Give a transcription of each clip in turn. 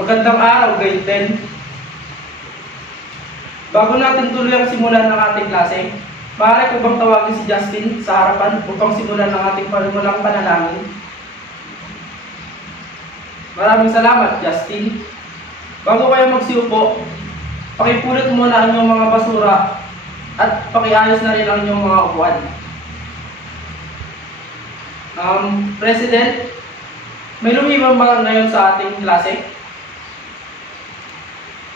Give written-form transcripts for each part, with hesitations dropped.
Magandang araw, grade 10. Bago natin tuloy ang simulan ng ating klase, maaari ko bang tawagin si Justin sa harapan upang simulan ang ating panimulang panalangin? Maraming salamat, Justin. Bago kayo magsiupo, pakipulot muna ang inyong mga basura at pakiayos na rin ang inyong mga upuan. President, may lumiban ba ngayon sa ating klase?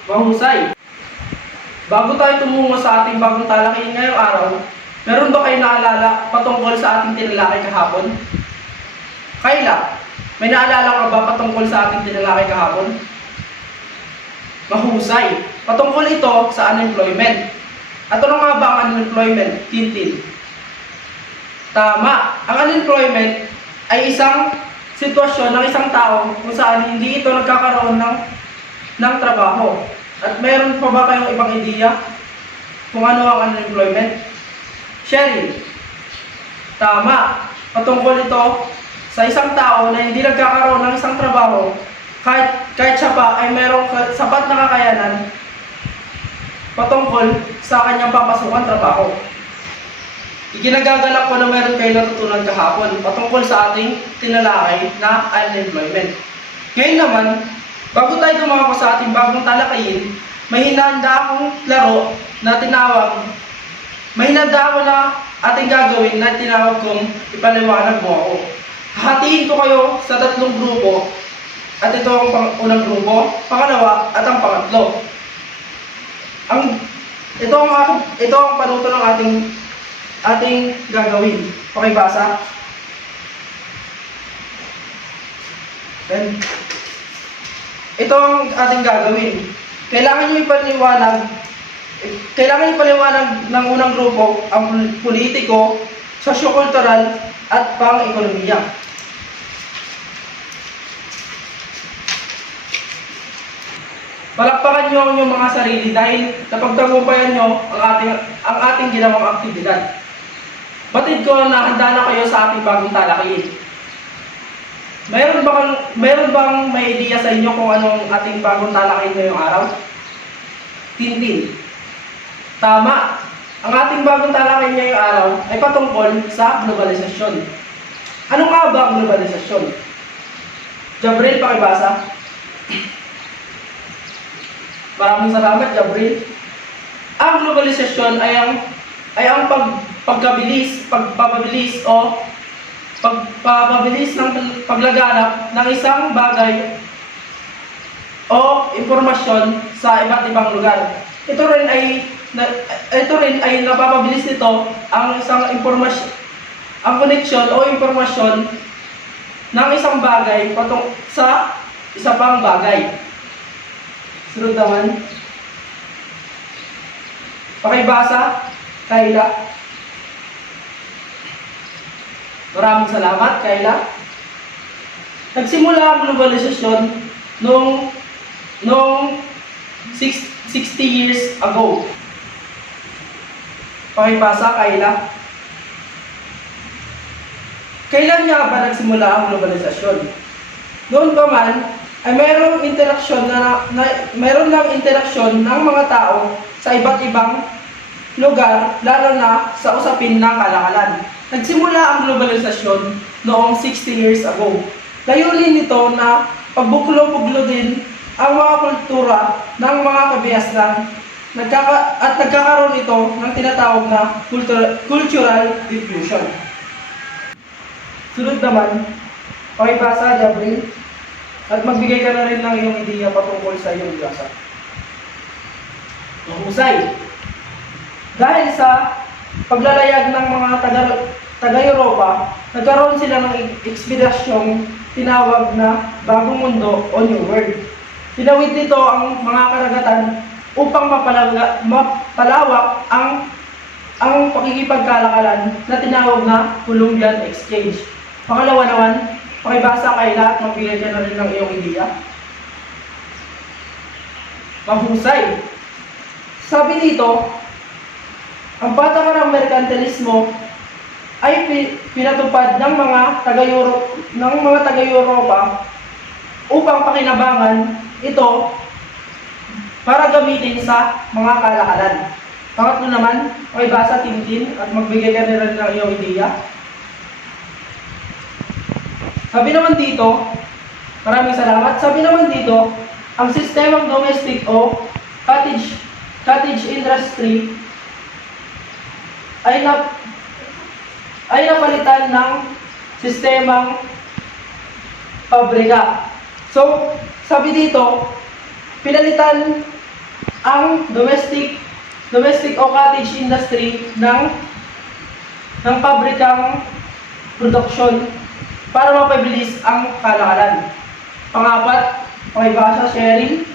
Mahusay. Bago tayo tumungo sa ating bagong talakayin ngayong araw, meron ba kayo naalala patungkol sa ating tinalakay kahapon? Kayla, may naalala ka ba patungkol sa ating tinalakay kahapon? Mahusay. Patungkol ito sa unemployment. At ano nga ba ang unemployment, Tintin? Tama. Ang unemployment ay isang sitwasyon ng isang tao kung saan hindi ito nagkakaroon ng trabaho. At mayroon pa ba kayong ibang ideya kung ano ang unemployment? Sherry. Tama. Patungkol ito sa isang tao na hindi nagkakaroon ng isang trabaho kahit siya pa ay mayroong sapat na kakayanan patungkol sa kanyang papasukan trabaho. Iginagagalak ko na meron kayo natutunan kahapon patungkol sa ating tinalakay na unemployment. Ngayon naman, bago tayo tumako sa ating bagong talakayin, may hinanda akong laro na tinawag, may hinanda ako na ating gagawin na tinawag kong ipaliwanag mo ako. Hahatiin ko kayo sa 3 grupo at ito ang unang grupo, pangalawa at ang pangatlo. Ito ang panuto ng ating gagawin. Pakibasa. Then, ito ang ating gagawin. Kailangan nyo ipaliwanag ng unang grupo ang politiko, sosyo-kultural at pang-ekonomiya. Palakpakan nyo ang inyong mga sarili dahil napagtagumpayan nyo ang ating ginawang aktibidad. Batid ko na handa na kayo sa ating bagong talakayin. Mayroon bang may ideya sa inyo kung anong ating bagong talakayin ngayong araw? Tintin. Tama. Ang ating bagong talakayin ngayong araw ay patungkol sa globalisasyon. Ano nga ba ang globalisasyon? Jabril, pakibasa. Maraming salamat, Jabril. Ang globalisasyon ay ang pagpapabilis ng paglaganap ng isang bagay o impormasyon sa iba't ibang lugar. Ito rin ay napapabilis nito ang isang impormasyon, ang koneksyon o impormasyon ng isang bagay patungkol sa isa pang bagay. Sunod naman. Pakibasa, Kayla. Maraming salamat, Kayla. Nagsimula ang globalisasyon noong 60 years ago. Pakibasa, Kayla. Kailan nga ba nagsimula ang globalisasyon? Noon pa man, ay mayroon ng interaksyon ng mga tao sa iba't ibang lugar, lalo na sa usapin ng kalakalan. Nagsimula ang globalisasyon noong 60 years ago. Layunin nito na pagbuklo-buklo din ang mga kultura ng mga kabihasnan at nagkakaroon ito ng tinatawag na cultural diffusion. Sunod naman, pakibasa, Jabril. At magbigay ka na rin ng iyong ideya patungkol sa iyong klasa. Mahusay. Dahil sa paglalayag ng mga taga-Europa, nagkaroon sila ng ekspedisyong tinawag na Bagong Mundo o New World. Tinawid nito ang mga karagatan upang mapalawak ang pakikipagkalakalan na tinawag na Columbian Exchange. Pangalawa naman, pakibasa Kayla at magbigay ka na rin ng iyong ideya. Mahusay. Sabi dito, ang patakarang merkantilismo ay pinatupad ng mga taga-Europa upang pakinabangan ito para gamitin sa mga kalakalan. Pangatlo naman, makibasa Tintin at magbigay ka rin ng iyong ideya. Sabi naman dito, maraming salamat. Sabi naman dito, ang sistemang domestic o cottage industry ay napalitan ng sistemang pabrika. So, sabi dito, pinalitan ang domestic o cottage industry ng pabrikang production para mapabilis ang kalakalan. Pangapat, makibasa sharing.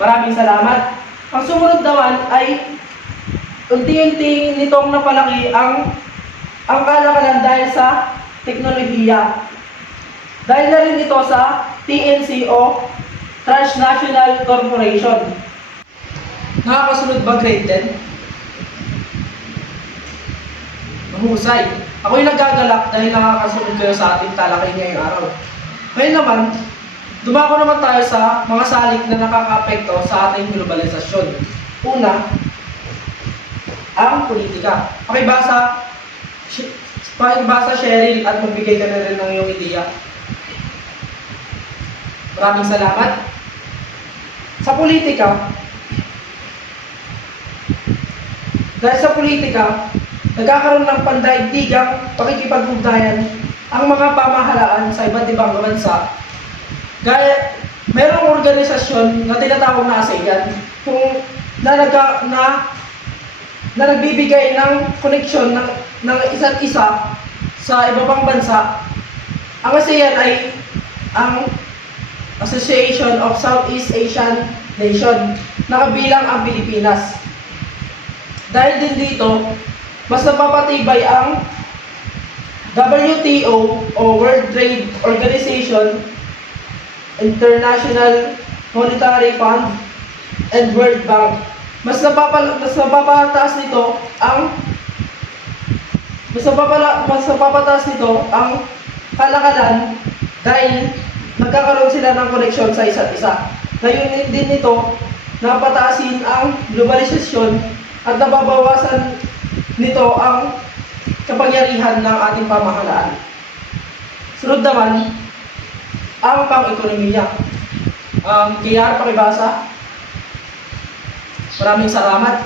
Maraming salamat. Ang sumunod naman ay unti-unti nitong napalaki ang kalakalan dahil sa teknolohiya. Dahil na rin ito sa TNC o Transnational Corporation. Nakakasunod ba grade 10? Mahusay. Ako'y nagagalak dahil nakakasunod kayo sa ating talakay ngayong araw. Ngayon naman, dumako naman tayo sa mga salik na nakaka-apekto sa ating globalisasyon. Una, ang politika. Pakibasa, Cheryl, at magbigay ka na rin ng iyong ideya. Maraming salamat. Sa politika, dahil sa politika, nagkakaroon ng pandaigdigang pakikipag-ugnayan ang mga pamahalaan sa iba't ibang bansa. Gaya, mayroong organisasyon na tinatawag na ASEAN na nagbibigay ng koneksyon ng isa't isa sa iba pang bansa. Ang ASEAN ay ang Association of Southeast Asian Nation na kabilang ang Pilipinas. Dahil din dito, mas napapatibay ang WTO o World Trade Organization, International Monetary Fund, and World Bank. Mas napapataas nito ang kalakalan dahil nagkakaroon sila ng koneksyon sa isa't isa. Ngayon din nito, napataasin ang globalisasyon at nababawasan nito ang kapangyarihan ng ating pamahalaan. Sunod naman, ang pang-ekonomiya. KR, pakibasa. Maraming salamat.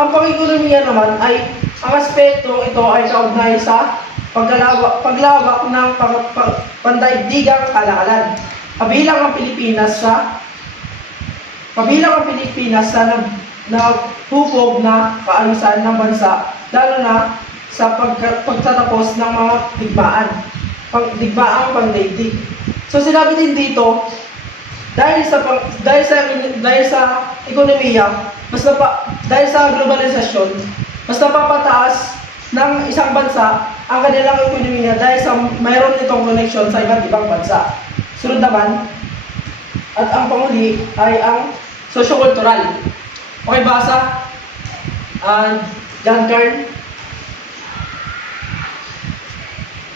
Ang pang-ekonomiya naman ay ang aspekto ito ay kaugnay sa paglawak ng pandaigdigang kalakalan. Kabilang ang Pilipinas sa naghubog na kaayusan ng bansa, lalo na sa pagtatapos ng mga digmaang pangdaigdig. So sinabi din dito, dahil sa ekonomiya, dahil sa globalisasyon, mas napapataas ng isang bansa ang kanilang ekonomiya dahil sa mayroon itong connection sa iba't ibang bansa. Sunod naman, at ang panghuli ay ang socio-cultural. Okay, basa? John Carl.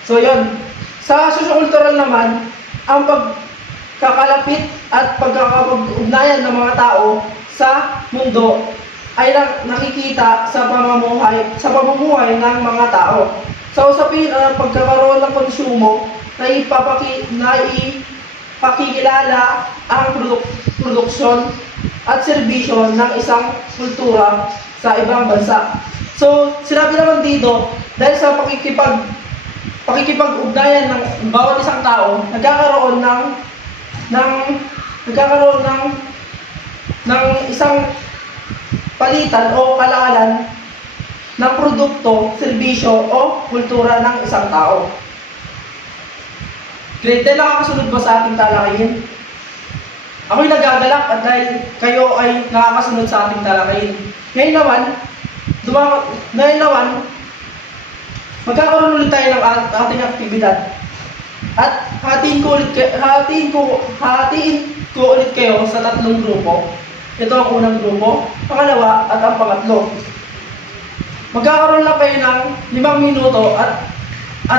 So yun, sa socio-cultural naman, ang pagkakalapit at pagkakapag-ugnayan ng mga tao sa mundo ay nakikita sa pamumuhay ng mga tao. Sa usapin ang pagkakaroon ng konsumo na ipakikilala ang produksyon at serbisyo ng isang kultura sa ibang bansa. So, sinabi naman dito, dahil sa pakikipag-ugnayan ng bawat isang tao, nagkakaroon ng isang palitan o kalakalan ng produkto, serbisyo o kultura ng isang tao. Grade 10, nakakasunod ba sa ating talakayin? Ako'y nagagalak at dahil kayo ay nakakasunod sa ating talakayin. Ngayon naman, magkakaroon ulit tayo ng ating aktibidad. At hatiin ko ulit kayo sa tatlong grupo. Ito ang unang grupo, pangalawa at ang pangatlo. Magkakaroon lang kayo ng 5 minuto at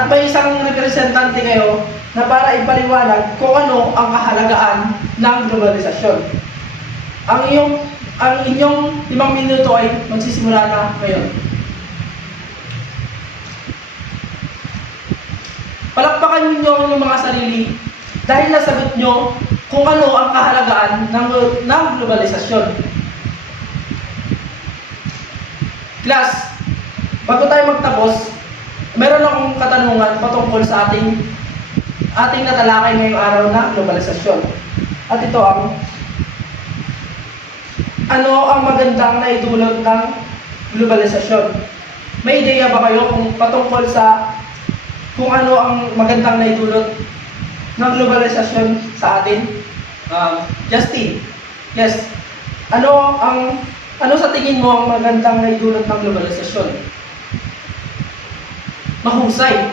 may isang representante kayo na para ipaliwanag kung ano ang kahalagaan ng globalisasyon. Ang inyong 5 minuto ay magsisimula na ngayon. Palakpakan ninyo ang inyong mga sarili dahil nasagot nyo kung ano ang kahalagaan ng globalisasyon. Class, bago tayo magtapos, meron akong katanungan patungkol sa ating natalakay ngayong araw na globalisasyon. At ito ano ang magandang naidulot ng globalisasyon? May ideya ba kayo patungkol sa kung ano ang magandang naidulot ng globalisasyon sa atin? Justin, yes. Ano sa tingin mo ang magandang naidulot ng globalisasyon? Mahusay.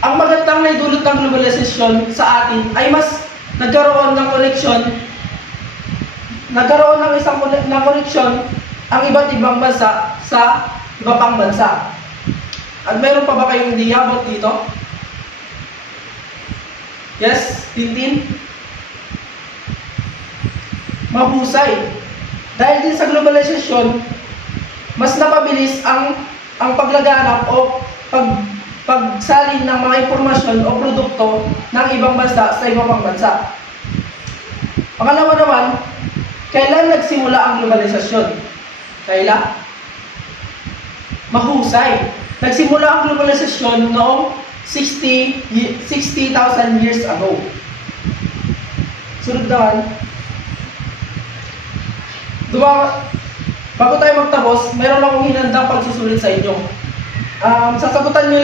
Ang magandang naidulot ng globalisasyon sa atin ay mas nagkaroon ng koneksyon ang iba't ibang bansa sa iba pang bansa. At meron pa ba kayong ideya about dito? Yes, Tintin? Mahusay. Dahil din sa globalisasyon, mas napabilis ang paglaganap o pagsalin ng mga impormasyon o produkto ng ibang bansa sa ibang pang bansa. Pangalawa naman, kailan nagsimula ang globalisasyon? Kailan? Mahusay. Nagsimula ang globalisasyon noong 60,000 years ago. Sunod naman, bago tayo magtapos, mayroon akong hinandang pagsusulit sa inyo. Sasagutan nyo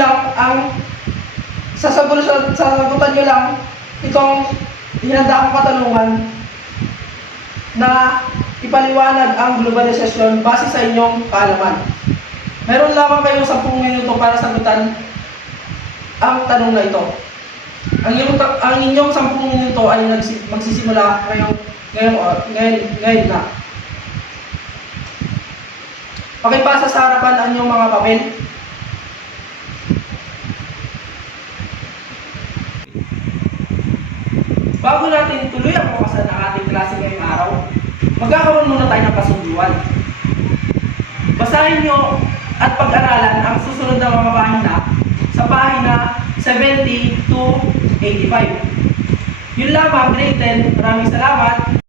lang itong hinanda akong katanungan na ipaliwanag ang globalisasyon base sa inyong kaalaman. Meron lamang kayong 10 minuto para sagutan ang tanong na ito. Ang inyong 10 minuto ay magsisimula ngayon na. Pakipasa sa harapan ang inyong mga papel. Bago natin tuloy ang bukasan ng ating klase ngayong araw, magkakaroon muna tayo ng kasunduan. Basahin nyo at pag-aralan ang susunod na mga pahina sa pahina 70 to 85. Yun lamang, grade 10. Maraming salamat.